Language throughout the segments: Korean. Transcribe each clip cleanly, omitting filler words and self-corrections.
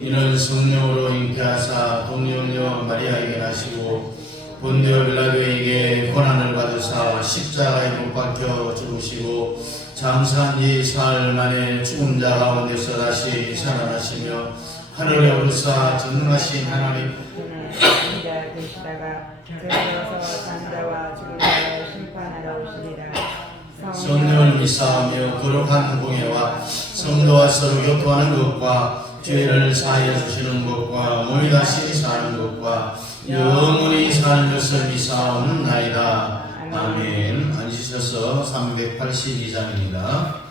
이는 성령으로 잉태하사 동정녀 마리아에게 나시고 본디오 빌라도에게 고난을 받으사 십자가에 못 박혀 죽으시고 장사한 지 사흘 만에 죽은 자 가운데서 다시 살아나시며 하늘에 오르사 전능하신 하나님 인자 되시다가 저리로서 산자와 죽은 자를 심판하러 오시리라. 성령을 믿사하며 거룩한 공예와 성도와 서로 교통하는 것과 죄를 사하여 주시는 것과 몸이 다시 사는 것과 영원히 사는 것을 믿사옵나이다. 아멘. 앉으셔서 382장입니다.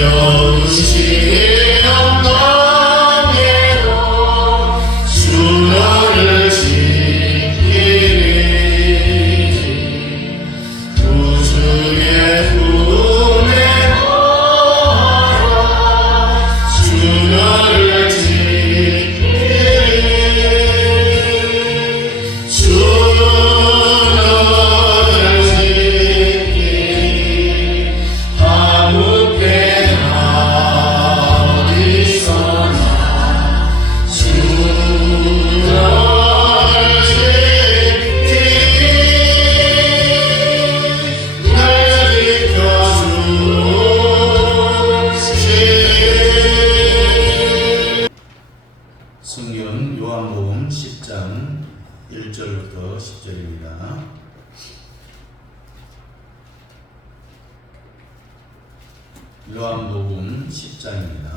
어려우신 영광에도 주 너를 지키리 구주의 품에 넣어라 주 너를 지키리 주 너를 지키리 아무 때나 어디서나 주 너를 지키리 날 지켜주시리. 성경 요한복음 10장 1절부터 10절입니다. 요한복음 10장입니다.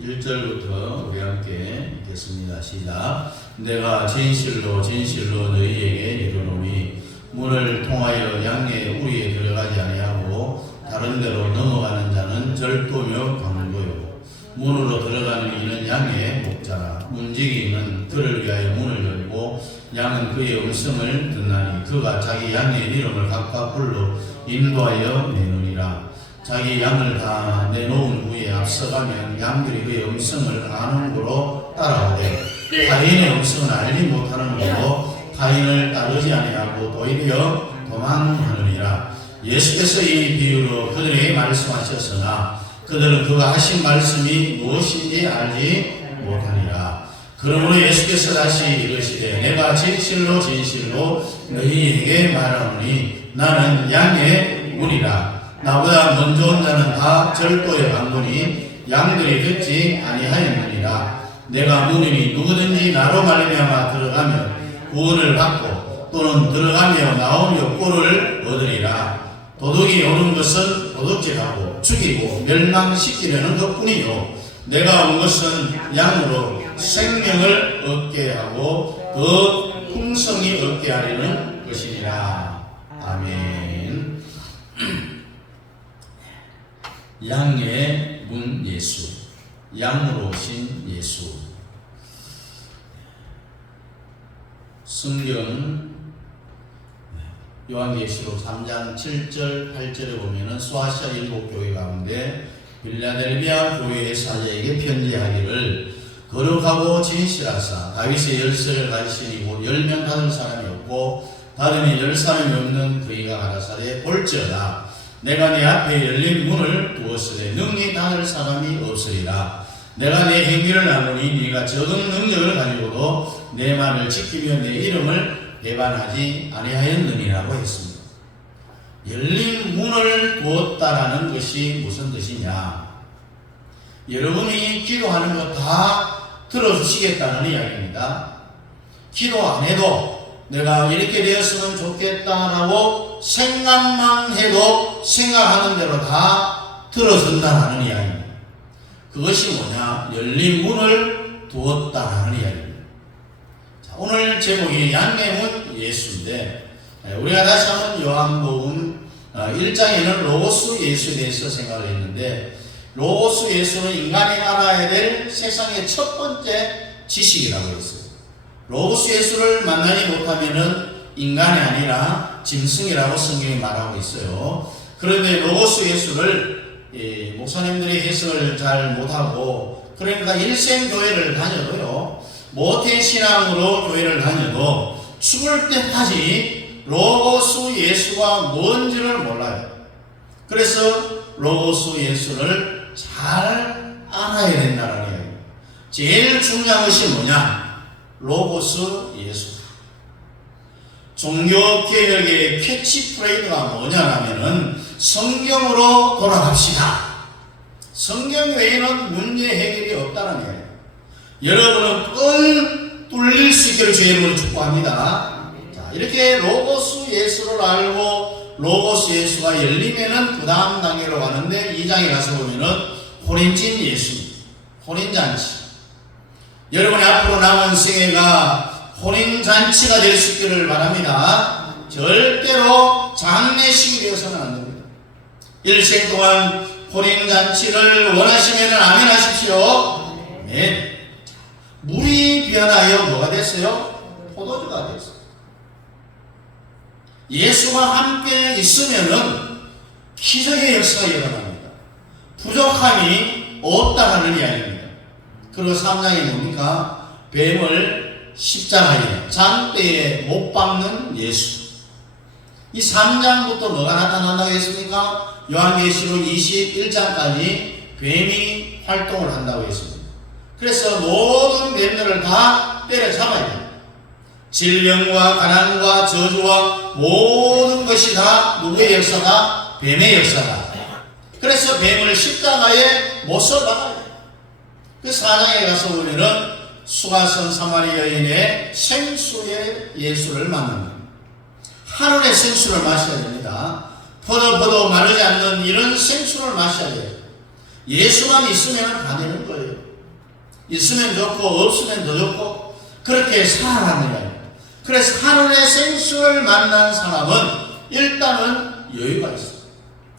1절부터 우리 함께 읽겠습니다. 시작. 내가 진실로 진실로 너희에게 이르노니 문을 통하여 양의 우리에 들어가지 아니하고 다른 데로 넘어가는 자는 절도며 강도요 문으로 들어가는 이는 양의 목자라. 문지기는 그를 위하여 문을 열고 양은 그의 음성을 듣나니 그가 자기 양의 이름을 각각 불러 인도하여 내느니라. 자기 양을 다 내놓은 후에 앞서가면 양들이 그의 음성을 아는 고로 따라오되 가인의 음성은 알지 못하는 고로 가인을 따르지 아니하고 오히려 도망하느니라. 예수께서 이 비유로 그들에게 말씀하셨으나 그들은 그가 하신 말씀이 무엇인지 알지 못하니라. 그러므로 예수께서 다시 이르시되 내가 진실로 진실로 너희에게 말하노니 나는 양의 문이라. 나보다 먼저 온 자는 다 절도에 강도니 양들이 듣지 아니하였느니라. 내가 문이니 누구든지 나로 말미암아 들어가면 구원을 받고 또는 들어가며 나오며 꼴을 얻으리라. 도둑이 오는 것은 도둑질하고 죽이고 멸망시키려는 것뿐이요 내가 온 것은 양으로 생명을 얻게 하고 더 풍성히 얻게 하려는 것이니라. 아멘. 양의 문 예수, 양으로 오신 예수. 성경 요한계시록 3장 7절 8절에 보면은 소아시아 일곱 교회 가운데 빌라델비아 교회의 사자에게 편지하기를 거룩하고 진실하사 다윗의 열쇠를 가지시니 곧 열면 닫을 사람이 없고 닫으면 열 사람이 없는 그이가 가라사대 볼지어다 내가 네 앞에 열린 문을 두었으되 능히 닫을 사람이 없으리라. 내가 내 행위를 나누니 네가 적은 능력을 가지고도 내 말을 지키며 내 이름을 배반하지 아니하였느니라고 했습니다. 열린 문을 두었다라는 것이 무슨 뜻이냐? 여러분이 기도하는 거 다 들어주시겠다는 이야기입니다. 기도 안 해도 내가 이렇게 되었으면 좋겠다라고 생각만 해도 생각하는 대로 다 들어준다라는 이야기입니다. 그것이 뭐냐? 열린 문을 두었다라는 이야기입니다. 자, 오늘 제목이 양의 문 예수인데 우리가 다시 한번 요한복음 1장에는 로고스 예수에 대해서 생각을 했는데 로고스 예수는 인간이 알아야 될 세상의 첫 번째 지식이라고 했어요. 로고스 예수를 만나지 못하면은 인간이 아니라 짐승이라고 성경이 말하고 있어요. 그런데 로고스 예수를 목사님들이 해석을 잘 못하고 그러니까 일생교회를 다녀도요 모태신앙으로 교회를 다녀도 죽을 때까지 로고스 예수가 뭔지를 몰라요. 그래서 로고스 예수를 잘 알아야 된다는 이야기예요. 제일 중요한 것이 뭐냐? 로고스 예수. 종교개혁의 캐치프레이즈가 뭐냐면은 성경으로 돌아갑시다. 성경 외에는 문제 해결이 없다는 거예요. 여러분은 끈 뚫릴 수 있기를 주의 이름으로 축복합니다. 자, 이렇게 로고스 예수를 알고 로고스 예수가 열리면은 그 다음 단계로 가는데 2장에 가서 보면은 혼인진 예수, 혼인잔치. 여러분의 앞으로 남은 생애가 혼인잔치가 될 수 있기를 바랍니다. 절대로 장례식이 되어서는 안 됩니다. 일생 동안 혼인잔치를 원하시면 아멘 하십시오. 네. 물이 변하여 뭐가 됐어요? 포도주가 됐어요. 예수와 함께 있으면은 기적의 역사가 일어납니다. 부족함이 없다는 이야기입니다. 그리고 3장에 뭡니까? 뱀을 십자가에 장대에 못 박는 예수. 이 3장부터 뭐가 나타난다고 했습니까? 요한계시록 21장까지 뱀이 활동을 한다고 했습니다. 그래서 모든 뱀들을 다 때려잡아야 돼요. 질병과 가난과 저주와 모든 것이 다 누구의 역사다? 뱀의 역사다. 그래서 뱀을 십자가에 못 쏠라가야 돼요. 그 4장에 가서 보면은 수가성 사마리 여인의 생수의 예수를 만납니다. 하늘의 생수를 마셔야 됩니다. 포도 마르지 않는 이런 생수를 마셔야 돼요. 예수만 있으면 다 되는 거예요. 있으면 좋고 없으면 더 좋고 그렇게 살아가는 거예요. 그래서 하늘의 생수를 만난 사람은 일단은 여유가 있어요.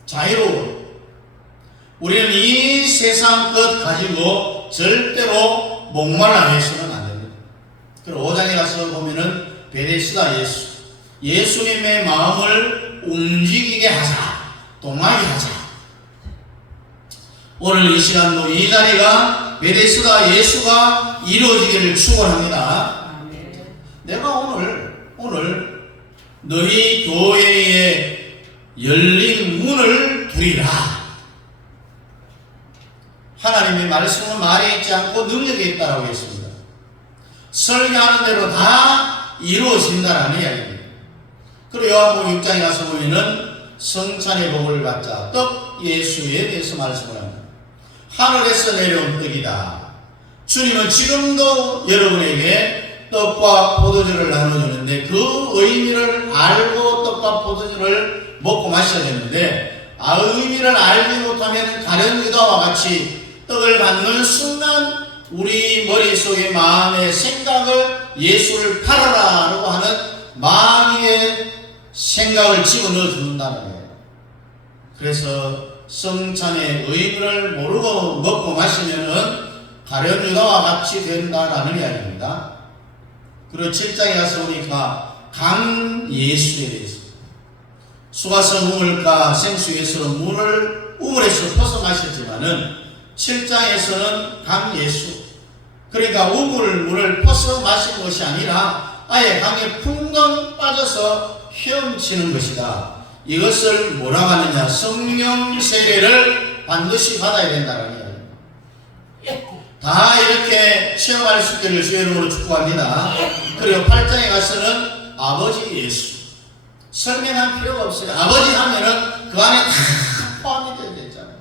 자유로워요. 우리는 이 세상 것 가지고 절대로 목말라 해서는 안 됩니다. 그리고 5장에 가서 보면은 베데스다 예수. 예수님의 마음을 움직이게 하자. 동하게 하자. 오늘 이 시간도 이 자리가 베데스다 예수가 이루어지기를 축원합니다. 내가 오늘 너희 교회에 열린 문을 두리라. 하나님의 말씀은 말에 있지 않고 능력에 있다라고 했습니다. 설교하는 대로 다 이루어진다라는 이야기입니다. 그리고 요한복음 6장에 가서 보면은 성찬의 복을 받자 떡 예수에 대해서 말씀을 합니다. 하늘에서 내려온 떡이다. 주님은 지금도 여러분에게 떡과 포도주를 나눠주는데 그 의미를 알고 떡과 포도주를 먹고 마셔야 되는데 의미를 알지 못하면 가련 유다와 같이 떡을 받는 순간 우리 머릿속에 마음의 생각을 예수를 팔아라라고 하는 마귀의 생각을 집어넣어 준다는 거예요. 그래서 성찬의 의미를 모르고 먹고 마시면은 가련 유다와 같이 된다라는 이야기입니다. 그리고 7장에 가서 보니까 강 예수에 대해서 수가성 우물가 생수에서 물을 우물에서 퍼서 마셨지만은 7장에서는 강 예수, 그러니까 우물물을 퍼서 마신 것이 아니라 아예 강에 풍덩 빠져서 헤엄치는 것이다. 이것을 뭐라고 하느냐? 성령 세례를 반드시 받아야 된다는 이야기입니다. 다 이렇게 체험할 수 있기를 주의 이름으로 축복합니다. 그리고 8장에 가서는 아버지 예수. 설명할 필요가 없어요. 아버지 하면은 그 안에 다 포함이 되어 있잖아요.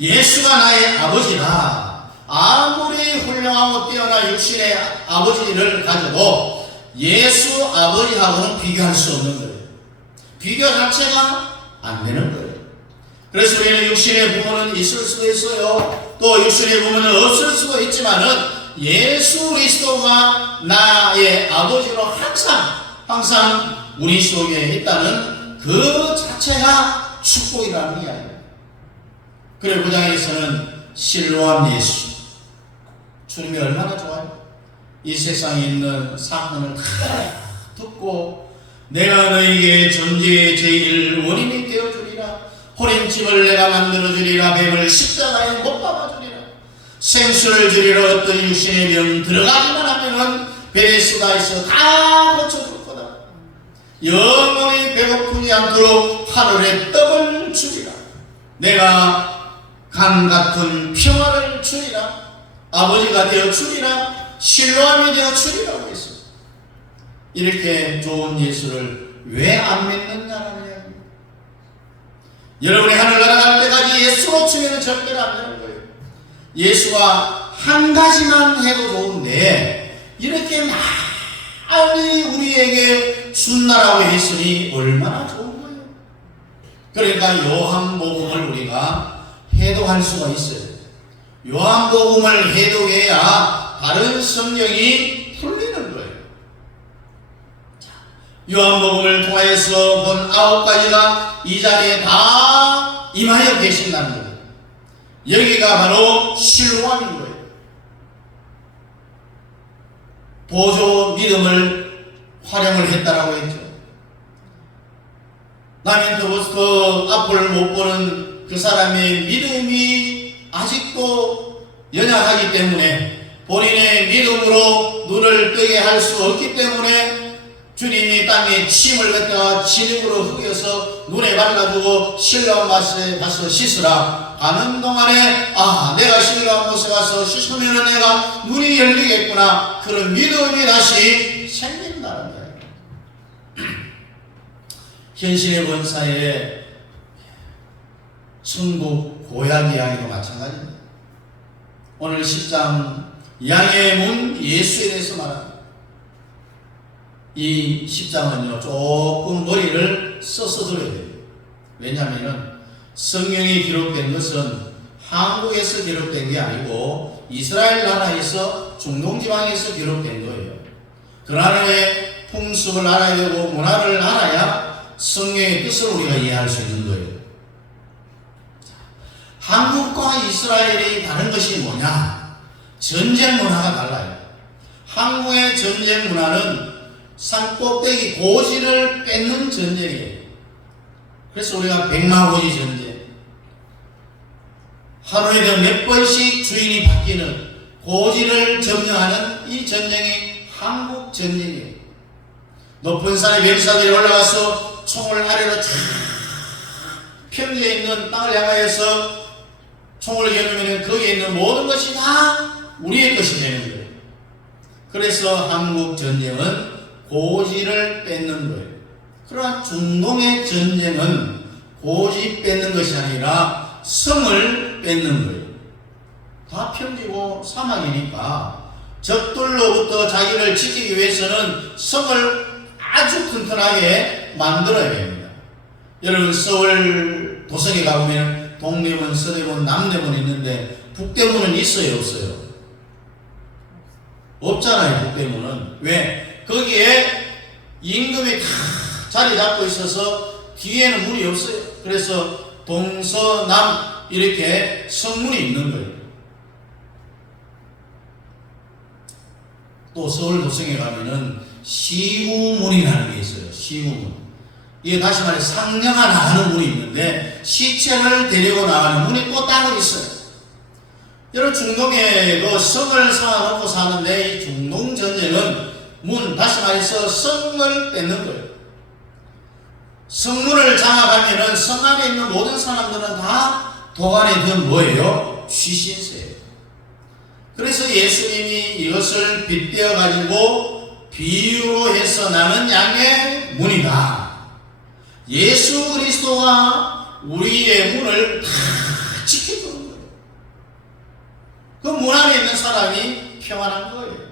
예수가 나의 아버지다. 아무리 훌륭하고 뛰어난 육신의 아버지를 가져도 예수 아버지하고는 비교할 수 없는 거예요. 비교 자체가 안 되는 거예요. 그래서 우리는 육신의 부모는 있을 수도 있어요. 또 육신의 부모는 없을 수도 있지만은 예수 그리스도가 나의 아버지로 항상 우리 속에 있다는 그 자체가 축복이라는 이야기예요. 그리고 9장에서는 실로암 예수. 주님이 얼마나 좋아요? 이 세상에 있는 사건을 다 듣고 내가 너에게 존재의 제일 원인이 되어주리라. 호림집을 내가 만들어주리라. 뱀을 십자가에 못 박아주리라. 생수를 주리라. 어떤 육신의 병 들어가기만 하면은 베데스다에서 다 고쳐줄 거다. 영원히 배고프지 않도록 하늘에 떡을 주리라. 내가 강 같은 평화를 주리라. 아버지가 되어 주리라. 실로암이 되어 주리라고 했습니다. 이렇게 좋은 예수를 왜 안 믿느냐는 이야기입니다. 여러분이 하늘나라 갈 때까지 예수로 치면 절대로 안 되는 거예요. 예수가 한 가지만 해도 좋은데 이렇게 많이 우리에게 준다라고 했으니 얼마나 좋은 거예요. 그러니까 요한복음을 우리가 해독할 수가 있어요. 요한복음을 해독해야 다른 성경이 풀려 요한복음을 통하여서 본 9가지가 이 자리에 다 임하여 계신다는 거예요. 여기가 바로 실로암인 거예요. 보조 믿음을 활용을 했다라고 했죠. 나멘토부터 앞을 못 보는 그 사람의 믿음이 아직도 연약하기 때문에 본인의 믿음으로 눈을 뜨게 할 수 없기 때문에 주님이 땅에 침을 뱉다가 진흙으로 흑여서 눈에 발라두고 실로암 못에 가서 씻으라 가는 동안에 내가 실로암 못에 가서 씻으면 내가 눈이 열리겠구나, 그런 믿음이 다시 생긴다는 거예요. 현실의 본사에 천국 고약 이야기도 마찬가지입니다. 오늘 10장 양의 문 예수에 대해서 말합니다. 이 10장은요 조금 머리를 써서 들어야 돼요. 왜냐하면 성경이 기록된 것은 한국에서 기록된 게 아니고 이스라엘 나라에서 중동지방에서 기록된 거예요. 그 나라의 풍습을 알아야 되고 문화를 알아야 성경의 뜻을 우리가 이해할 수 있는 거예요. 한국과 이스라엘이 다른 것이 뭐냐? 전쟁 문화가 달라요. 한국의 전쟁 문화는 산 꼭대기 고지를 뺏는 전쟁이에요. 그래서 우리가 백마고지 전쟁, 하루에도 몇 번씩 주인이 바뀌는 고지를 점령하는 이 전쟁이 한국 전쟁이에요. 높은 산에 멸사들이 올라가서 총을 아래로 쫙 평지에 있는 땅을 향하여서 총을 겨누면 거기에 있는 모든 것이 다 우리의 것이 되는 거예요. 그래서 한국 전쟁은 고지를 뺏는 거예요. 그러나 중동의 전쟁은 고지 뺏는 것이 아니라 성을 뺏는 거예요. 다 평지고 사막이니까 적들로부터 자기를 지키기 위해서는 성을 아주 튼튼하게 만들어야 됩니다. 여러분 서울 도성에 가보면 동대문, 서대문, 남대문 있는데 북대문은 있어요, 없어요? 없잖아요. 북대문은. 왜? 거기에 임금이 다 자리 잡고 있어서 뒤에는 문이 없어요. 그래서 동서남 이렇게 성문이 있는 거예요. 또 서울 도성에 가면은 시구문이라는 게 있어요. 시구문. 이게 다시 말해 상녀가 나가는 문이 있는데 시체를 데리고 나가는 문이 또 따로 있어요. 여러분 중동에도 성을 쌓아놓고 사는데 이 중동 전쟁은 다시 말해서 성을 뺏는 거예요. 성문을 장악하면은 성 안에 있는 모든 사람들은 다 도안에 든 뭐예요? 취신세예요. 그래서 예수님이 이것을 빗대어 가지고 비유로 해서 나는 양의 문이다. 예수 그리스도가 우리의 문을 다 지켜주는 거예요. 그 문 안에 있는 사람이 평안한 거예요.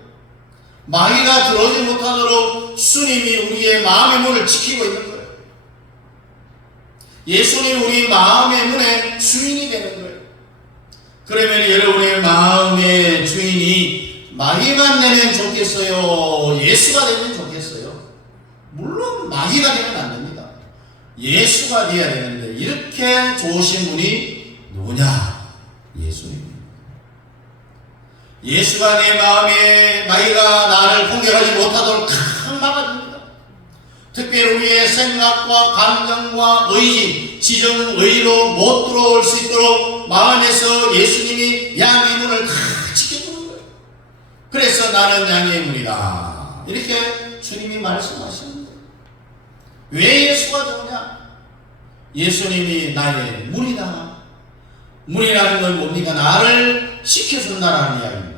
마귀가 들어오지 못하도록 주님이 우리의 마음의 문을 지키고 있는 거예요. 예수님이 우리 마음의 문의 주인이 되는 거예요. 그러면 여러분의 마음의 주인이 마귀만 되면 좋겠어요? 예수가 되면 좋겠어요? 물론 마귀가 되면 안 됩니다. 예수가 되어야 되는데 이렇게 좋으신 분이 누구냐? 예수님. 예수가 내 마음에 마귀가 나를 공격하지 못하도록 탁 막아줍니다. 특별히 우리의 생각과 감정과 의지, 지정의로 못 들어올 수 있도록 마음에서 예수님이 양의 문을 다 지켜주는 거예요. 그래서 나는 양의 문이다. 이렇게 주님이 말씀하시는 거예요. 왜 예수가 좋으냐? 예수님이 나의 문이다. 문이라는 건 뭡니까? 나를 지켜준다라는 이야기입니다.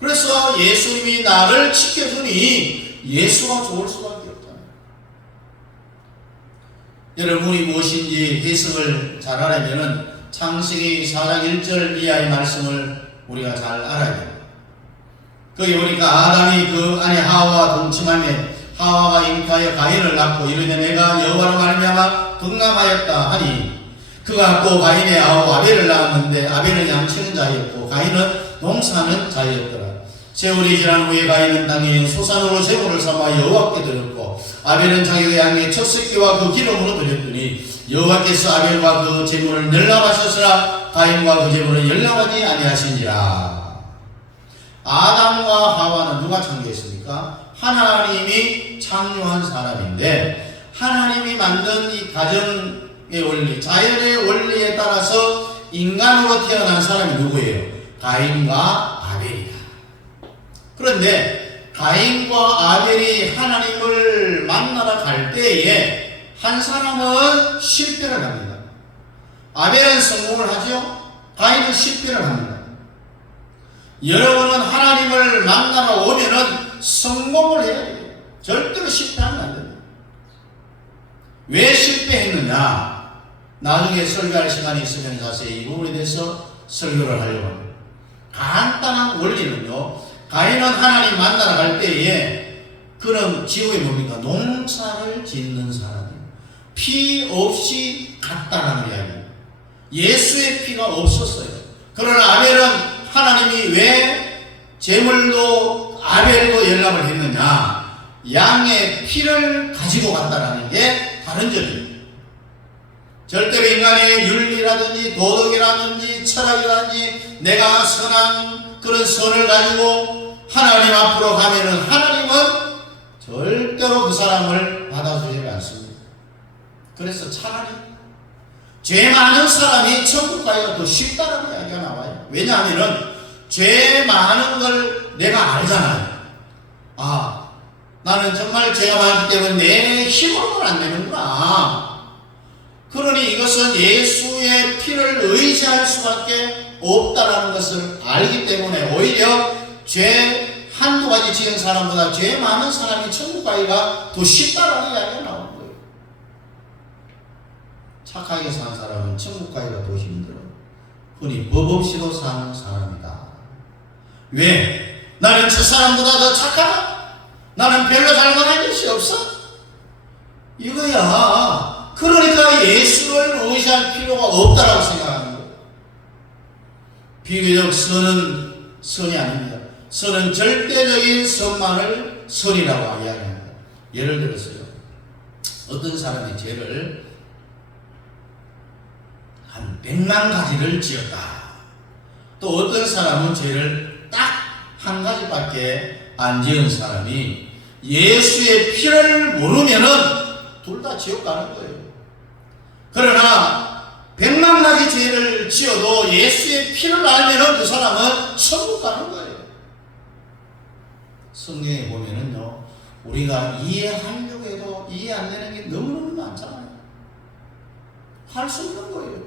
그래서 예수님이 나를 지켜주니 예수가 좋을 수밖에 없잖아요. 여러분이 무엇인지 해석을 잘 알아야면 창세기 4장 1절 이하의 말씀을 우리가 잘 알아야 돼요. 거기 보니까 아담이 그 아내 하와와 동침하며 하와가 잉태하여 가인을 낳고 이르되 내가 여호와로 말미암아 등남하였다 하니 그가 또 가인의 아우 아벨을 낳았는데 아벨은 양치는 자였고 가인은 농사하는 자였더라. 세월이 지난 후에 가인은 땅에 소산으로 제물을 삼아 여호와께 드렸고 아벨은 자기의 양의 첫 새끼와 그 기름으로 드렸더니 여호와께서 아벨과 그 제물을 열람하셨으나 가인과 그 제물을 열람하지 아니하신지라. 아담과 하와는 누가 창조했습니까? 하나님이 창조한 사람인데 하나님이 만든 이 가정의 원리, 자연의 원리에 따라서 인간으로 태어난 사람이 누구예요? 가인과 아벨이다. 그런데 가인과 아벨이 하나님을 만나러 갈 때에 한 사람은 실패를 합니다. 아벨은 성공을 하죠. 가인은 실패를 합니다. 여러분은 하나님을 만나러 오면은 성공을 해야 돼요. 절대로 실패하면 안 됩니다. 왜 실패했느냐? 나중에 설교할 시간이 있으면 자세히 이 부분에 대해서 설교를 하려고 합니다. 간단한 원리는요, 가인은 하나님 만나러 갈 때에 그는 지구에 뭡니까? 농사를 짓는 사람이에요. 피 없이 갔다라는 이야기예요. 예수의 피가 없었어요. 그러나 아벨은 하나님이 왜 제물도 아벨도 열람을 했느냐? 양의 피를 가지고 갔다라는 게 다른 점이에요. 절대로 인간의 윤리라든지 도덕이라든지 철학이라든지 내가 선한 그런 선을 가지고 하나님 앞으로 가면은 하나님은 절대로 그 사람을 받아주지 않습니다. 그래서 차라리 죄 많은 사람이 천국 가기가 더 쉽다는 이야기가 나와요. 왜냐하면은 죄 많은 걸 내가 알잖아요. 아, 나는 정말 죄가 많기 때문에 내 힘으로는 안 되는구나. 그러니 이것은 예수의 피를 의지할 수밖에 없다라는 것을 알기 때문에 오히려 죄 한두 가지 지은 사람보다 죄 많은 사람이 천국 가기가 더 쉽다라는 이야기가 나오는 거예요. 착하게 사는 사람은 천국 가기가 더 힘들어. 흔히 법 없이도 사는 사람이다. 왜? 나는 저 사람보다 더 착하다? 나는 별로 잘못한 것이 없어? 이거야. 그러니까 예수를 의지할 필요가 없다라고 생각하는 거예요. 비교적 선은 선이 아닙니다. 선은 절대적인 선만을 선이라고 이야기합니다. 예를 들어서요, 어떤 사람이 죄를 한 100만 가지를 지었다. 또 어떤 사람은 죄를 딱 한 가지밖에 안 지은 사람이 예수의 피를 모르면은 둘 다 지옥 가는 거예요. 그러나 100만 가지 죄를 지어도 예수의 피를 알면은 그 사람은 천국 가는 거예요. 성경에 보면은요, 우리가 이해하려고 해도 이해 안 되는 게 너무너무 많잖아요. 할 수 없는 거예요.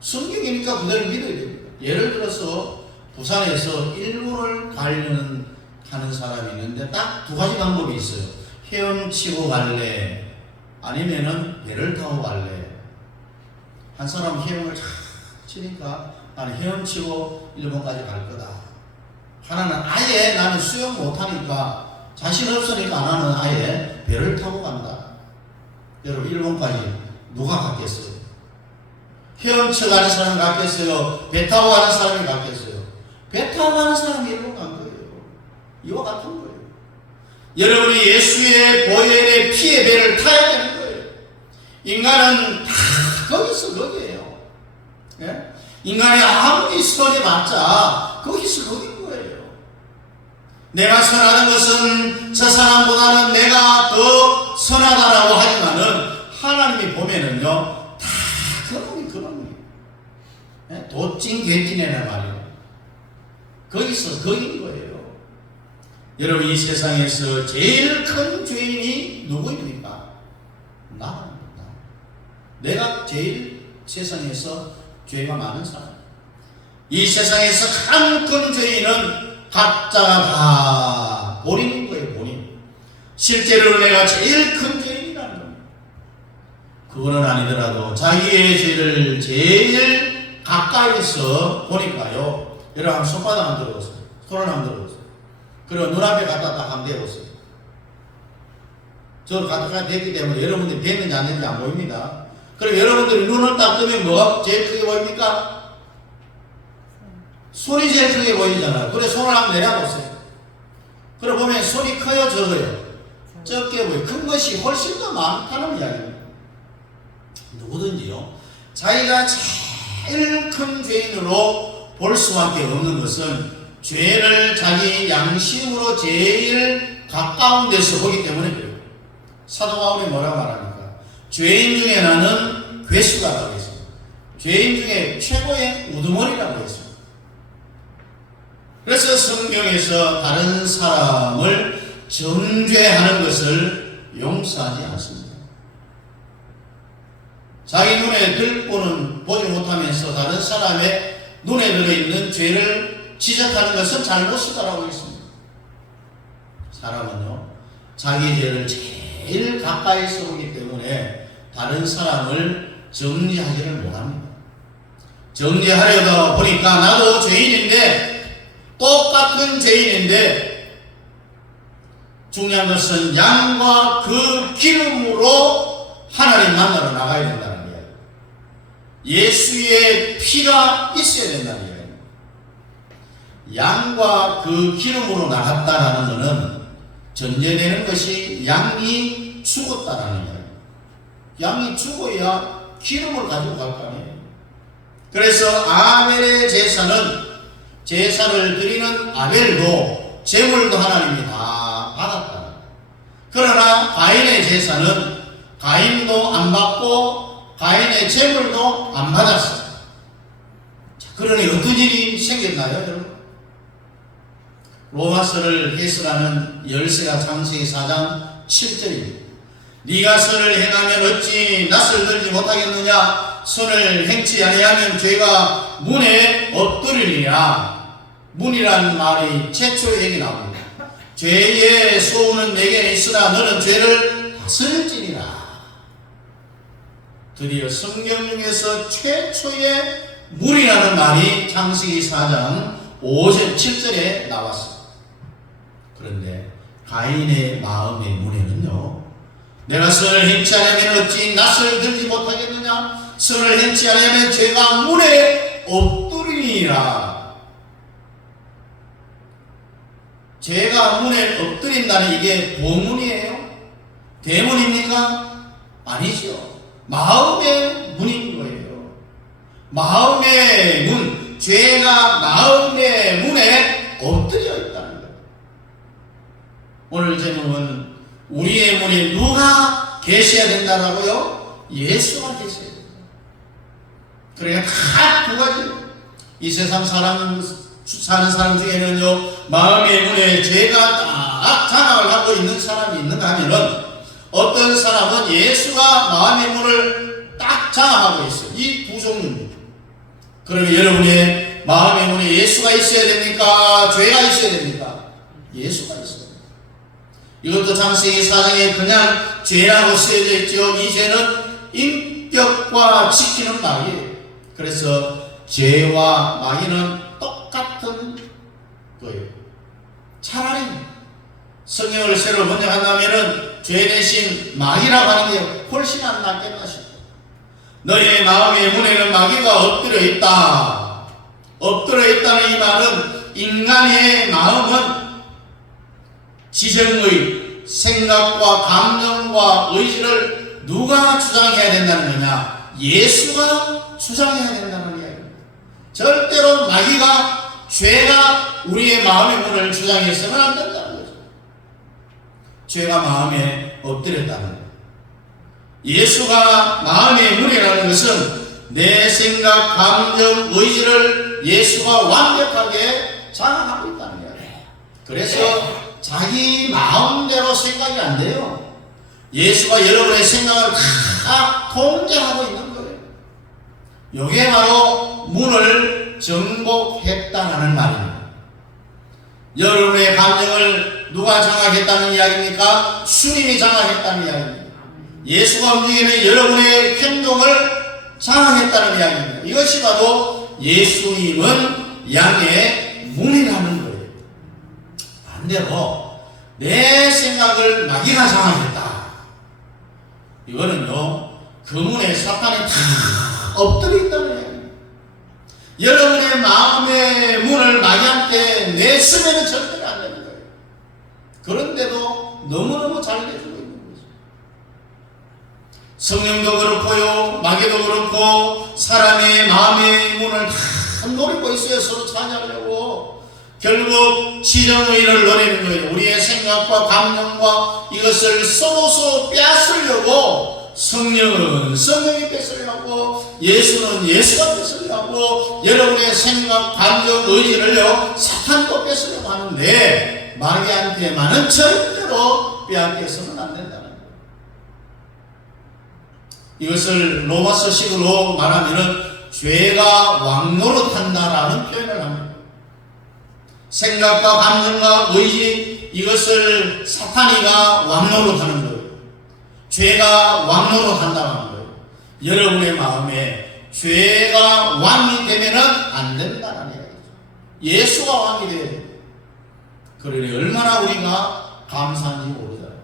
성경이니까 그대로 믿어야 됩니다. 예를 들어서 부산에서 일본을 가는 사람이 있는데 딱 두 가지 방법이 있어요. 헤엄치고 갈래, 아니면은 배를 타고 갈래. 한 사람은 헤엄을 쫙 치니까 나는 헤엄치고 일본까지 갈 거다. 하나는 아예 나는 수영 못하니까 자신 없으니까 나는 아예 배를 타고 간다. 여러분, 일본까지 누가 갔겠어요? 헤엄쳐 가는 사람이 갔겠어요? 배 타고 가는 사람이 갔겠어요? 배 타고 가는 사람이 일본 간 거예요. 이와 같은 거예요. 여러분이 예수의 보혈의 피의 배를 타야 되는 거예요. 인간은 다 거기서 거기에요. 예? 인간이 아무리 선이 많자 거기서 거긴 거예요. 내가 선하는 것은 저 사람보다는 내가 더 선하다라고 하지만은 하나님이 보면은요, 다 그놈이 그놈이에요. 예? 도찐 개찐이란 말이에요. 거기서 거긴 거예요. 여러분, 이 세상에서 제일 큰 죄인이 누구입니까? 나입니다. 내가 제일 세상에서 죄가 많은 사람. 이 세상에서 가장 큰 죄인은 각자가 다 본인인 거예요, 본인. 실제로 내가 제일 큰 죄인이라는 겁니다. 그거는 아니더라도 자기의 죄를 제일 가까이서 보니까요, 여러분 손바닥 안 들어보세요. 손을 안 들어보세요. 그리고 눈앞에 갖다 딱 한번 대보세요. 저 갖다 대기 때문에 여러분들이 뵀는지 안 됐는지 안 보입니다. 그럼 여러분들이 눈을 딱 뜨면 뭐가 제일 크게 보입니까? 손이 제일 크게 보이잖아요. 그래 손을 한번 내려보세요. 그래 보면 손이 커요, 적어요? 적게 보여요. 큰 것이 훨씬 더 많다는 이야기입니다. 누구든지요, 자기가 제일 큰 죄인으로 볼 수밖에 없는 것은 죄를 자기 양심으로 제일 가까운 데서 보기 때문에 그래요. 사도 바울이 뭐라고 말합니까? 죄인 중에 나는 괴수다라고 했습니다. 죄인 중에 최고의 우두머리라고 했습니다. 그래서 성경에서 다른 사람을 정죄하는 것을 용서하지 않습니다. 자기 눈에 들보는 보지 못하면서 다른 사람의 눈에 들어있는 죄를 지적하는 것은 잘못이다라고 했습니다. 사람은요, 자기 죄를 제일 가까이서 보기 때문에 다른 사람을 정죄하지를 못합니다. 정죄하려다 보니까 나도 죄인인데, 똑같은 죄인인데, 중요한 것은 양과 그 기름으로 하나님 만나러 나가야 된다는 거예요. 예수의 피가 있어야 된다는 거예요. 양과 그 기름으로 나갔다라는 것은 전제되는 것이 양이 죽었다라는 거예요. 양이 죽어야 기름을 가지고 갈 거 아니에요. 그래서 아벨의 제사를 드리는 아벨도 제물도 하나님이 다 받았다. 그러나 가인의 제사는 가인도 안 받고 가인의 제물도 안 받았어요. 자, 그러니 어떤 일이 생겼나요, 여러분? 로마서를 해설하는 열세가 창세기 4장 7절입니다. 네가 선을 행하면 어찌 낯을 들지 못하겠느냐? 선을 행치 아니하면 죄가 문에 엎드리리라. 문이라는 말이 최초의 얘기 나옵니다. 죄의 소원은 내게 있으나 너는 죄를 다스릴지니라. 드디어 성경 중에서 최초의 문이라는 말이 창세기 4장 5절 7절에 나왔습니다. 그런데 가인의 마음의 문에는요, 내가 선을 행치 않으면 어찌 낯을 들지 못하겠느냐? 선을 행치 않으면 죄가 문에 엎드리니라. 죄가 문에 엎드린다는 이게 보문이에요? 대문입니까? 아니죠. 마음의 문인 거예요. 마음의 문, 죄가 마음의 문에 엎드려 있다는 거예요. 오늘 제목은 우리의 문에 누가 계셔야 된다라고요? 예수가 계셔야 된다. 그러니까 다 두 가지. 이 세상 사는 사람 중에는요, 마음의 문에 죄가 딱 장악을 하고 있는 사람이 있는가 하면은, 어떤 사람은 예수가 마음의 문을 딱 장악하고 있어요. 이 두 종류입니다. 그러면 여러분의 마음의 문에 예수가 있어야 됩니까? 죄가 있어야 됩니까? 예수가 있어야 됩니다. 이것도 창세기 4장에 그냥 죄라고 쓰여져 있죠. 이 죄는 인격과 지키는 말이에요. 그래서 죄와 마귀는 똑같은 거예요. 차라리 성경을 새로 번역한다면은 죄 대신 마귀라고 하는 게 훨씬 안 낫겠나 싶어요. 너의 마음의 문에는 마귀가 엎드려 있다. 엎드려 있다는 이 말은 인간의 마음은 지정의 생각과 감정과 의지를 누가 주장해야 된다는 거냐? 예수가 주장해야 된다는 이야기입니다. 절대로 마귀가, 죄가 우리의 마음의 문을 주장해서는 안 된다는 거죠. 죄가 마음에 엎드렸다는 거예요. 예수가 마음의 문이라는 것은 내 생각, 감정, 의지를 예수가 완벽하게 장악하고 있다는 거예요. 그래서 자기 마음대로 생각이 안 돼요. 예수가 여러분의 생각을 다 통제하고 있는 거예요. 이게 바로 문을 정복했다는 말입니다. 여러분의 감정을 누가 장악했다는 이야기입니까? 주님이 장악했다는 이야기입니다. 예수가 움직이는 여러분의 행동을 장악했다는 이야기입니다. 이것이 바로 예수님은 양의 문이라는 거예요. 반대로 내 생각을 마귀가 장악했다. 이거는요, 그 문에 사탄이 다 엎드려 있다는 이야기입니다. 여러분의 마음의 문을 마귀한테 냈으면 절대로 안 되는 거예요. 그런데도 너무너무 잘 내주고 있는 거죠. 성령도 그렇고요, 마귀도 그렇고, 사람의 마음의 문을 다 노리고 있어요. 서로 찬양하려고. 결국 지정의를 노리는 거예요. 우리의 생각과 감정과 이것을 서로서 빼앗으려고, 성령은 성령이 뺏으려고, 예수는 예수가 뺏으려고, 여러분의 생각, 감정, 의지를요 사탄도 뺏으려고 하는데, 마귀한테만은 절대로 빼앗겨서는 안 된다는 거예요. 이것을 로마서식으로 말하면은 죄가 왕노릇한다라는 표현을 합니다. 생각과 감정과 의지, 이것을 사탄이가 왕노릇하는 거예요. 죄가 왕노릇한다는 거예요. 여러분의 마음에 죄가 왕이 되면은 안 된다는 얘기죠. 예수가 왕이 돼야 돼요. 그러니 얼마나 우리가 감사한지 모르잖아요.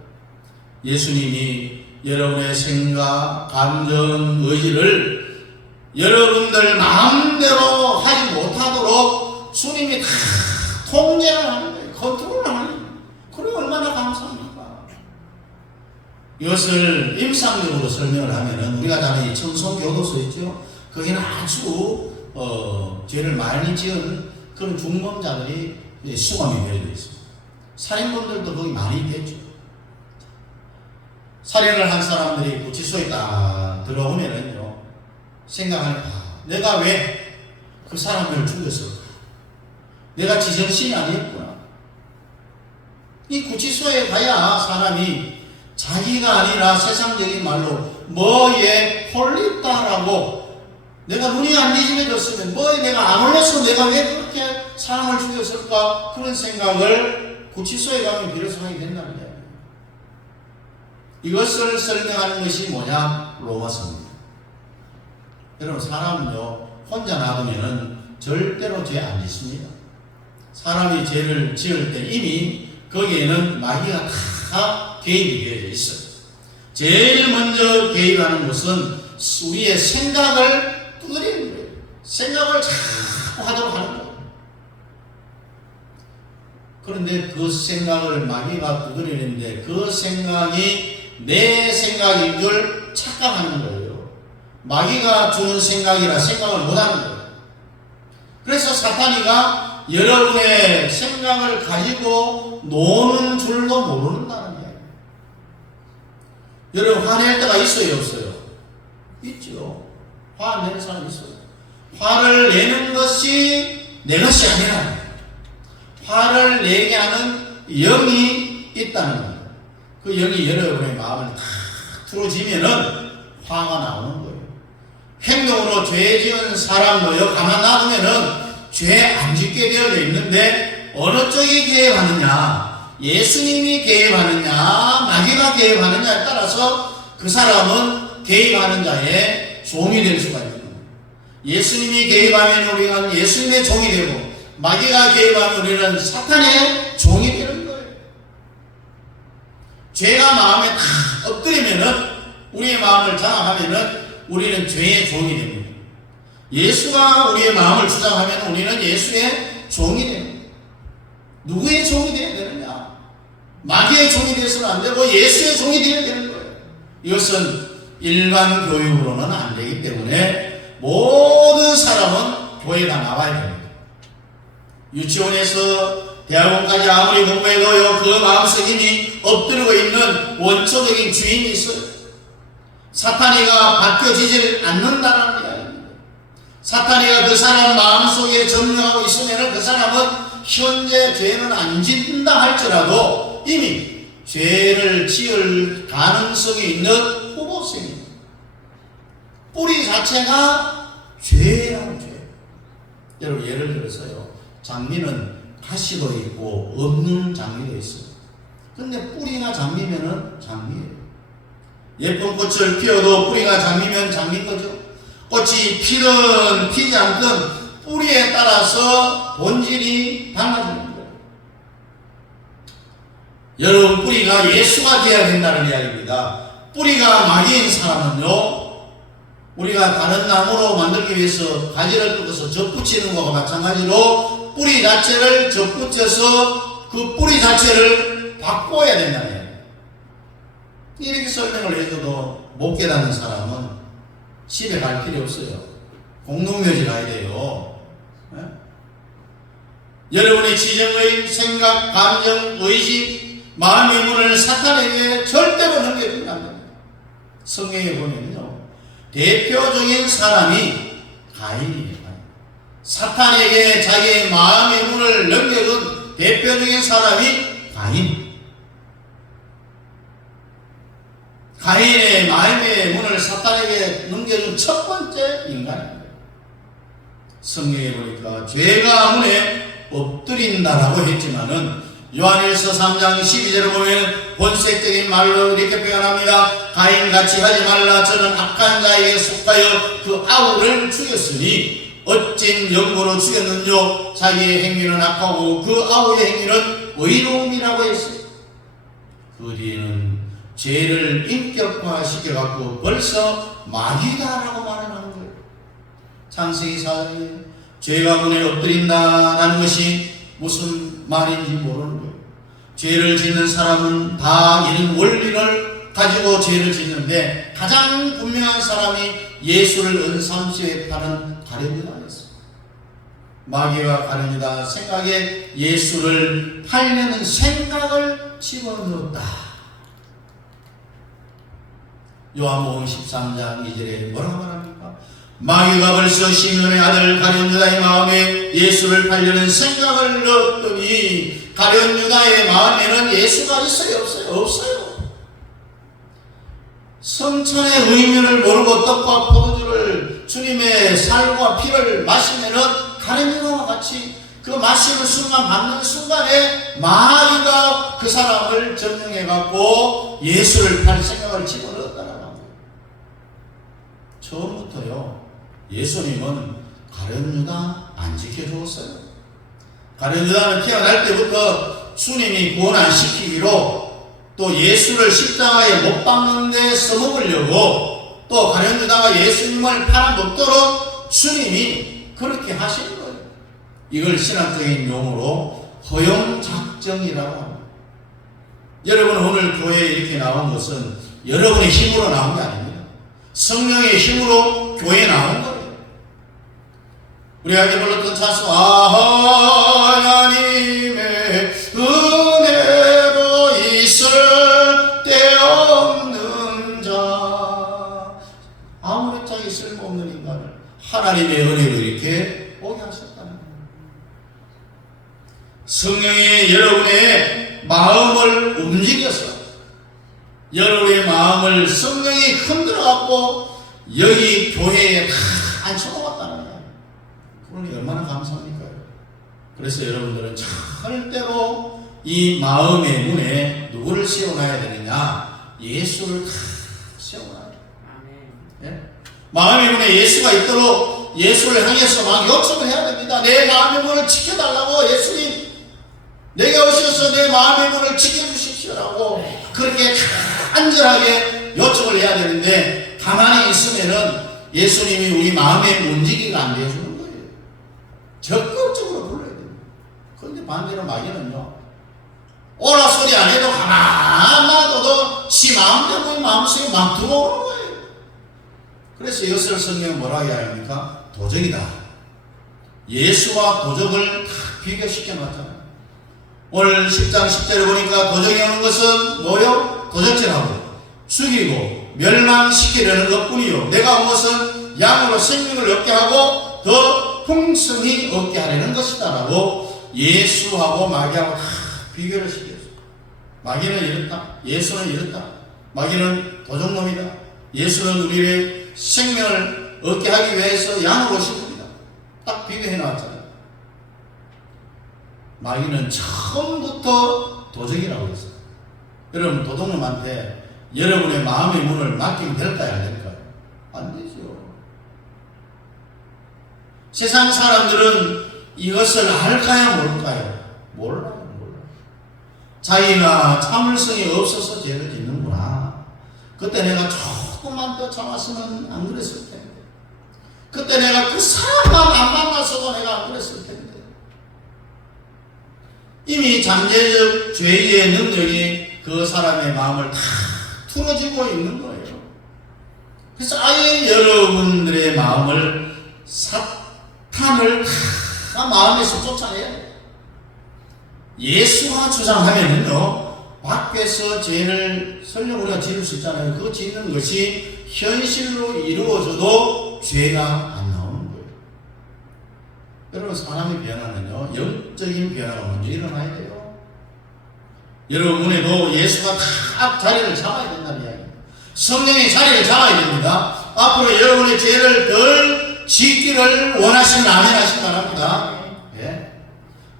예수님이 여러분의 생각, 감정, 의지를 여러분들 마음대로 하지 못하도록 주님이 다 통제를 하는 거예요. 컨트롤을 하는 거예요. 그래 얼마나 감사합니까? 이것을 임상적으로 설명을 하면은, 우리가 잘 청송교도소 있죠? 거기는 아주 죄를 많이 지은 그런 중범자들이 수감이 되어 있습니다. 살인범들도 거기 많이 있겠죠. 살인을 한 사람들이 구치소에 딱 들어오면은요, 생각하는, 내가 왜 그 사람을 죽였을까? 내가 지정신이 아니었구나. 이 구치소에 가야 사람이 자기가 아니라 세상적인 말로 뭐에 홀렸다라고, 내가 눈이 안 뒤집어졌으면, 뭐에 내가 안 올렸으면 내가 왜 그렇게 사람을 죽였을까? 그런 생각을 구치소에 가면 비로소 하게 된다는 거예요. 이것을 설명하는 것이 뭐냐? 로마서입니다. 여러분, 사람은요 혼자 놔두면은 절대로 죄 안 짓습니다. 사람이 죄를 지을 때 이미 거기에는 마귀가 다 개입이 되어져 있어요. 제일 먼저 개입하는 것은 우리의 생각을 두드리는 거예요. 생각을 자꾸 하도록 하는 거예요. 그런데 그 생각을 마귀가 두드리는데, 그 생각이 내 생각인 줄 착각하는 거예요. 마귀가 주는 생각이라 생각을 못하는 거예요. 그래서 사탄이가 여러분의 생각을 가지고 노는 줄도 모른다는 거예요. 여러분, 화낼 때가 있어요, 없어요? 있죠. 화 내는 사람 있어요. 화를 내는 것이 내 것이 아니라 화를 내게 하는 영이 있다는 거예요. 그 영이 여러분의 마음을 다 틀어지면은 화가 나오는 거예요. 행동으로 죄 지은 사람도요, 가만 놔두면은 죄 안 짓게 되어 있는데, 어느 쪽이 개입하느냐, 예수님이 개입하느냐, 마귀가 개입하느냐에 따라서 그 사람은 개입하는 자의 종이 될 수가 있는 거예요. 예수님이 개입하면 우리가 예수님의 종이 되고, 마귀가 개입하면 우리는 사탄의 종이 되는 거예요. 죄가 마음에 다 엎드리면은, 우리의 마음을 장악하면은 우리는 죄의 종이 됩니다. 예수가 우리의 마음을 주장하면 우리는 예수의 종이 됩니다. 누구의 종이 되어야 되느냐? 마귀의 종이 되어서는 안 되고 예수의 종이 되어야 되는 거예요. 이것은 일반 교육으로는 안 되기 때문에 모든 사람은 교회가 나와야 됩니다. 유치원에서 대학원까지 아무리 공부해도요, 그 마음속에 이미 엎드리고 있는 원초적인 주인이 있어요. 사탄이가 바뀌어지질 않는다는 이야기입니다. 사탄이가 그 사람 마음속에 점령하고 있으면 그 사람은 현재 죄는 안 짓는다 할지라도 이미 죄를 지을 가능성이 있는 후보생입니다. 뿌리 자체가 죄라는 죄. 여러분, 예를 들어서요, 장미는 가시도 있고 없는 장미도 있어요. 근데 뿌리가 장미면은 장미예요. 예쁜 꽃을 피워도 뿌리가 장미면 장미인 거죠. 꽃이 피든 피지 않든 뿌리에 따라서 본질이 달라지는 거예요. 여러분, 뿌리가 예수가 되어야 된다는 이야기입니다. 뿌리가 마귀인 사람은요, 우리가 다른 나무로 만들기 위해서 가지를 뜯어서 접붙이는 것과 마찬가지로 뿌리 자체를 접붙여서 그 뿌리 자체를 바꿔야 된다는 거예요. 이렇게 설명을 해줘도 못 깨닫는 사람은 집에 갈 필요 없어요. 공동묘지 가야 돼요. 네? 여러분의 지정의 생각, 감정, 의식, 마음의 문을 사탄에게 절대로 넘겨주면 안 됩니다. 성경에 보면요, 대표적인 사람이 가인이에요. 사탄에게 자기의 마음의 문을 넘겨준 대표적인 사람이 가인. 가인의 마음의 문을 사탄에게 넘겨준 첫 번째 인간입니다. 성경에 보니까 죄가 문에 엎드린다라고 했지만은 요한일서 3장 12절을 보면 본색적인 말로 이렇게 표현합니다. 가인같이 하지 말라. 저는 악한 자에게 속하여 그 아우를 죽였으니 어찐 영고로 죽였는ਜੋ. 자기의 행위는 악하고 그 아우의 행위는 의로움이라고 했어요. 그 뒤에는 죄를 인격화시켜갖고 벌써 마귀다라고 말하는 거예요. 창세기 4장에 죄가 문에 엎드린다라는 것이 무슨 말인지 모르는 거예요. 죄를 짓는 사람은 다 이런 원리를 가지고 죄를 짓는데 가장 분명한 사람이 예수를 은삼시에 파는 가룟유다였어요. 마귀와 가룟유다 생각에 예수를 팔려는 생각을 집어넣었다. 요한복음 13장 2절에 뭐라고 말합니까? 마귀가 벌써 시므온의 아들 가룟유다의 마음에 예수를 팔려는 생각을 넣었더니 가룟유다의 마음에는 예수가 있어요? 없어요? 없어요. 성천의 의미를 모르고 떡과 포도주를 주님의 살과 피를 마시면은 가룟유다와 같이 그 마시는 순간, 받는 순간에 마귀가 그 사람을 점령해갖고 예수를 팔 생각을 집어넣었다는 겁니다. 처음부터요, 예수님은 가룟유다 안 지켜주었어요. 가룟유다는 태어날 때부터 주님이 구원 안 시키기로 또 예수를 십자가에 못 박는 데 써먹으려고 또 가룟유다가 예수님을 팔아먹도록 주님이 그렇게 하신 거예요. 이걸 신학적인 용어로 허용작정이라고 합니다. 여러분 오늘 교회에 이렇게 나온 것은 여러분의 힘으로 나온 게 아닙니다. 성령의 힘으로 교회에 나온 거예요. 우리가 이제 불렀던 찬송 하나님의 은혜로 있을 데 없는 자, 아무리 자기 쓸모없는 인간을 하나님의 은혜로 이렇게 오게 하셨다는 거예요. 성령이 여러분의 마음을 움직여서 여러분의 마음을 성령이 흔들어갖고 여기 교회에 다 앉혀놓았다는 거예요. 그러니 얼마나 감사합니까? 그래서 여러분들은 절대로 이 마음의 문에 누구를 세워놔야 되느냐? 예수를 다 세워놔야 돼요. 네? 마음의 문에 예수가 있도록 예수를 향해서 막 요청을 해야 됩니다. 내 마음의 문을 지켜달라고. 예수님 내가 오셔서 내 마음의 문을 지켜주십시오라고 그렇게 간절하게 요청을 해야 되는데 가만히 있으면은 예수님이 우리 마음의 움직이기가 안 되어주는 거예요. 적극적으로 불러야 돼요. 그런데 반대로 마귀는요, 오라 소리 안 해도 가만 놔둬도 지 마음대로 마음속에 막 들어오는 거예요. 그래서 이것을 성경은 뭐라고 이야기합니까? 도적이다. 예수와 도적을 다 비교시켜 놨잖아요. 오늘 10장 10절에 보니까 도적이 오는 것은 뭐요? 도적질하고 죽이고 멸망시키려는 것뿐이요, 내가 온 것은 양으로 생명을 얻게 하고 더 풍성히 얻게 하려는 것이다 라고 예수하고 마귀하고 다 비교를 시켰어요. 마귀는 이렇다, 예수는 이렇다. 마귀는 도적놈이다, 예수는 우리의 생명을 얻게 하기 위해서 양으로 오신 겁니다. 딱 비교해 놨잖아요. 마귀는 처음부터 도적이라고 했어요. 여러분 도둑놈한테 여러분의 마음의 문을 맡기면 될까요? 안 될까요? 안 되죠. 세상 사람들은 이것을 알까요? 모를까요? 몰라요. 자기가 참을성이 없어서 죄를 짓는구나. 그때 내가 조금만 더 참았으면 안 그랬을 텐데. 그때 내가 그 사람만 안 만났어도 내가 안 그랬을 텐데. 이미 잠재적 죄의 능력이 그 사람의 마음을 다 틀어지고 있는 거예요. 그래서 아예 여러분들의 마음을 사탄을 다 마음에서 쫓아내야 돼요. 예수가 주장하면은요, 밖에서 죄를 설령 우리가 지을 수 있잖아요. 그거 짓는 것이 현실로 이루어져도 죄가 안 나오는 거예요. 여러분, 사람의 변화는요, 영적인 변화가 먼저 일어나야 돼요. 여러분 눈에도 예수가 딱 자리를 잡아야 된다는 이야기입니다. 성령이 자리를 잡아야 됩니다. 앞으로 여러분의 죄를 덜 짓기를 원하시면 아멘 하시기 바랍니다. 예.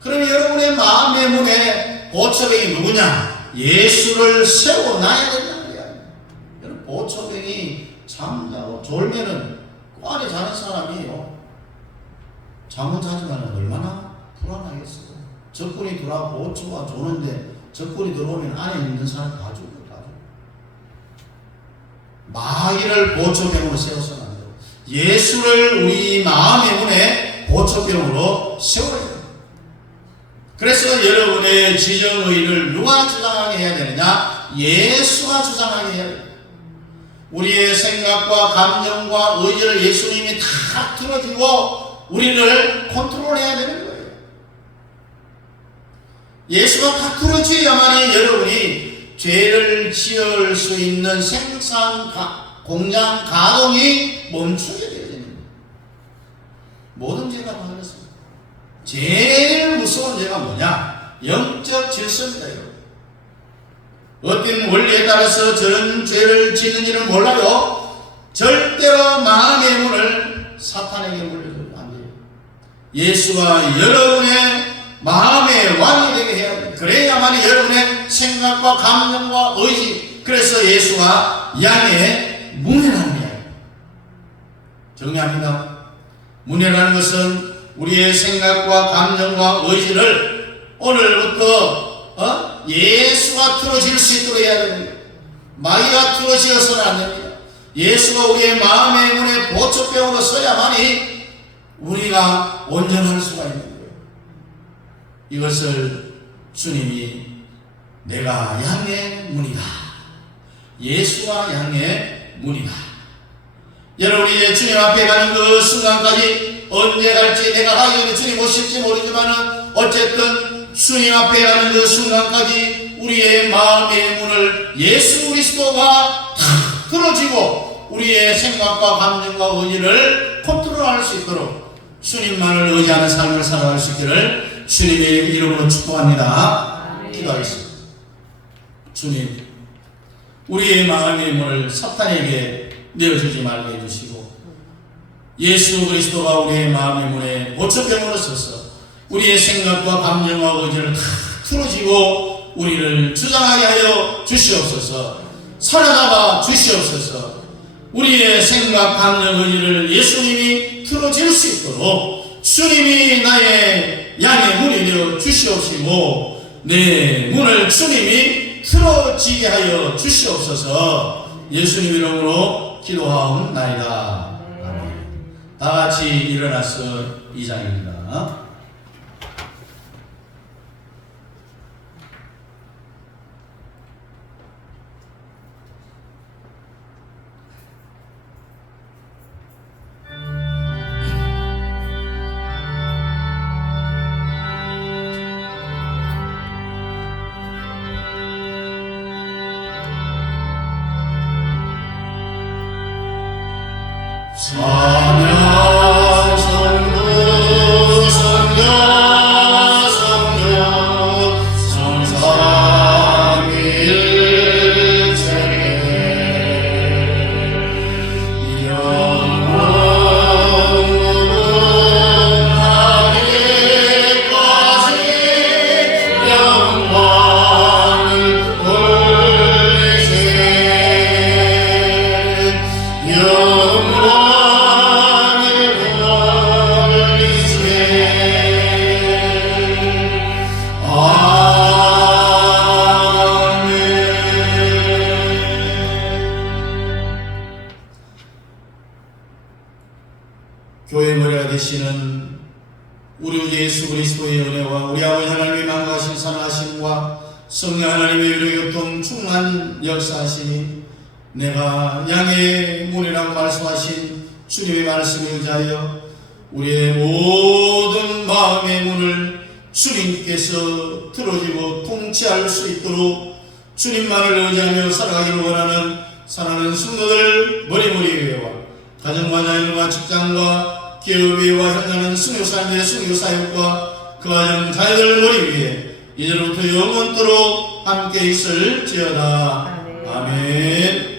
그럼 여러분의 마음의 문에 보초병이 누구냐? 예수를 세워놔야 된다는 이야기입니다. 여러분, 보초병이 잠자고 졸면은 그 안에 자는 사람이요, 잠은 자지만 얼마나 불안하겠어요. 적군이 들어와 보초가 조는데 적군이 들어오면 안에 있는 사람 다 죽어요. 마귀를 보초병으로 세워서는 안 돼요. 예수를 우리 마음의 문에 보초병으로 세워야 돼요. 그래서 여러분의 지정의를 누가 주장하게 해야 되느냐? 예수가 주장하게 해야 돼요. 우리의 생각과 감정과 의지를 예수님이 다 틀어주고 우리를 컨트롤해야 되는 거예요. 예수가 다 틀어줘야만이 여러분이 죄를 지을 수 있는 생산 공장 가동이 멈추게 되어집니다. 모든 죄가 다 그렇습니다. 제일 무서운 죄가 뭐냐? 영적 질서입니다. 어떤 원리에 따라서 저런 죄를 짓는 일은 몰라요. 절대로 마음의 문을 사탄에게 물려주면 안 돼요. 예수가 여러분의 마음의 왕이 되게 해야 됩니다. 그래야만이 여러분의 생각과 감정과 의지, 그래서 예수가 양의 문이라는 이야기. 정리합니다. 문이라는 것은 우리의 생각과 감정과 의지를 오늘부터 예수가 틀어질 수 있도록 해야 됩니다. 마귀가 틀어지어서는 안 됩니다. 예수가 우리의 마음의 문에 보초병으로 서야만이 우리가 온전할 수가 있는 거예요. 이것을 주님이 내가 양의 문이다, 예수가 양의 문이다. 여러분이 이제 주님 앞에 가는 그 순간까지 언제 갈지 내가 가기 전에 주님 오실지 모르지만은 어쨌든 주님 앞에 가는 그 순간까지 우리의 마음의 문을 예수 그리스도가 다 틀어지고 우리의 생각과 감정과 의지를 컨트롤할 수 있도록 주님만을 의지하는 삶을 살아갈 수 있기를 주님의 이름으로 축복합니다. 기도하겠습니다. 주님, 우리의 마음의 문을 사탄에게 내어주지 말게 해주시고 예수 그리스도가 우리의 마음의 문에 보초병으로 서서 우리의 생각과 감정과 의지를 다 틀어지고 우리를 주장하게 하여 주시옵소서. 사로잡아 주시옵소서. 우리의 생각, 감정, 의지를 예수님이 틀어질 수 있도록 주님이 나의 양의 문이 되어 주시옵시고 내 문을 주님이 틀어지게 하여 주시옵소서. 예수님 이름으로 기도하옵나이다. 아멘. 다 같이 일어나서 2장입니다. 영원히 주가 되시는 우리 주 예수 그리스도의 은혜와 우리 아버지 하나님의 만가하신 사랑하심과 성령 하나님의 위로 교통 충만 역사하시니 내가 양의 문이라고 말씀하신 주님의 말씀에 의지하여 우리의 모든 마음의 문을 주님께서 틀어지고 통치할 수 있도록 주님만을 의지하며 살아가기를 원하는 사랑하는 성도들 머리머리 위에와 가정과 자녀과 직장과 기업 위에와 현장하는 순교사님의 순교사역과 그 가정 자녀들 머리 위에 이제로부터 영원토록 함께 있을지어다. 아멘.